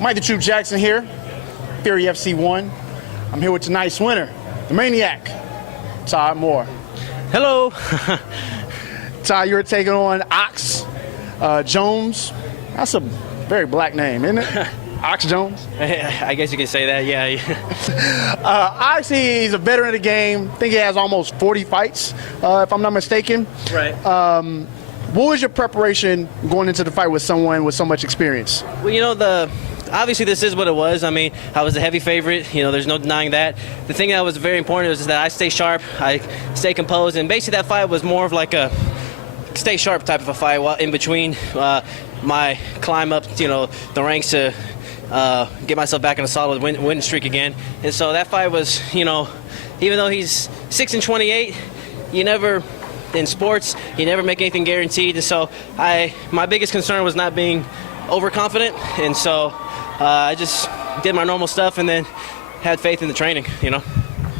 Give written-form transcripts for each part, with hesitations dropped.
Mike the Troop Jackson here, Fury FC1. I'm here with tonight's winner, the Maniac, Todd Moore. Hello. Todd, you're taking on Ox Jones. That's a very black name, isn't it? Ox Jones? I guess you can say that, yeah. Ox, he's a veteran of the game. I think he has almost 40 fights, if I'm not mistaken. Right. What was your preparation going into the fight with someone with so much experience? Well, you know, obviously this is what it was. I mean, I was the heavy favorite. You know, there's no denying that. The thing that was very important was that I stay sharp, I stay composed, and basically that fight was more of like a stay sharp type of a fight while in between my climb up, you know, the ranks to get myself back in a solid win streak again. And so that fight was, you know, even though he's 6-28, you never, in sports, you never make anything guaranteed. And so my biggest concern was not being overconfident. And so I just did my normal stuff and then had faith in the training, you know.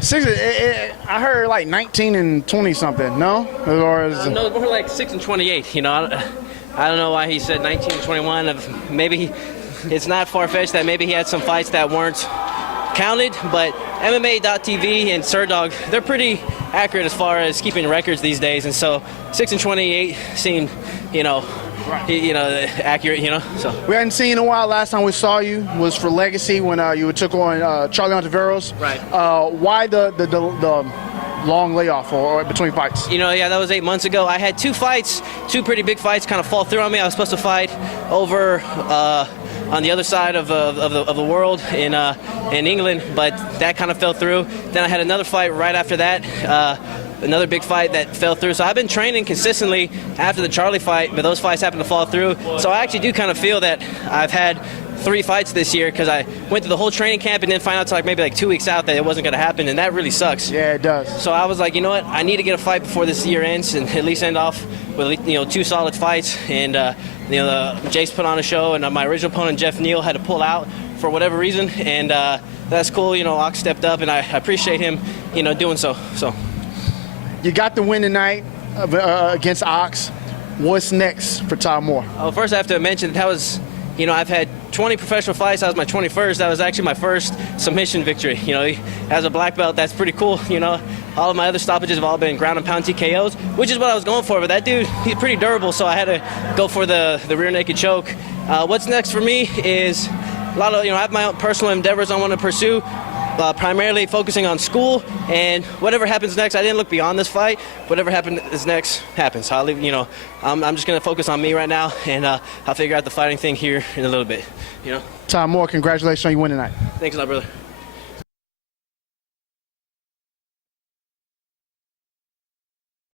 I heard like 19 and 20 something, no? Or no, more like 6-28, you know. I don't know why he said 19 and 21. Maybe it's not far-fetched that maybe he had some fights that weren't counted, but MMA.tv and SirDog, they're pretty accurate as far as keeping records these days, and so 6-28 seemed, you know, accurate, you know. So we hadn't seen you in a while. Last time we saw you was for Legacy when you took on Charlie Ontiveros. Right. Why the long layoff or between fights? You know, yeah, that was 8 months ago. I had two pretty big fights kind of fall through on me. I was supposed to fight over on the other side of the world in England, but that kind of fell through. Then I had another fight right after that, another big fight that fell through. So I've been training consistently after the Charlie fight, but those fights happened to fall through. So I actually do kind of feel that I've had 3 fights this year because I went through the whole training camp and then find out to maybe 2 weeks out that it wasn't going to happen, and that really sucks. Yeah, it does. So I was like, you know what, I need to get a fight before this year ends and at least end off with, you know, 2 solid fights. And you know, Jace put on a show, and my original opponent Jeff Neal had to pull out for whatever reason, and that's cool. You know, Ox stepped up, and I appreciate him, you know, doing so. So you got the win tonight against Ox. What's next for Todd Moore? Oh, first I have to mention that was, you know, I've had 20 professional fights. That was my 21st. That was actually my first submission victory. You know, as a black belt, that's pretty cool. You know, all of my other stoppages have all been ground and pound TKOs, which is what I was going for. But that dude, he's pretty durable, so I had to go for the rear naked choke. What's next for me is a lot of, you know, I have my own personal endeavors I want to pursue. Primarily focusing on school, and whatever happens next, I didn't look beyond this fight. Whatever happens next happens. So I'll leave, you know, I'm just going to focus on me right now, and I'll figure out the fighting thing here in a little bit, you know. Todd Moore, congratulations on your win tonight. Thanks a lot, brother.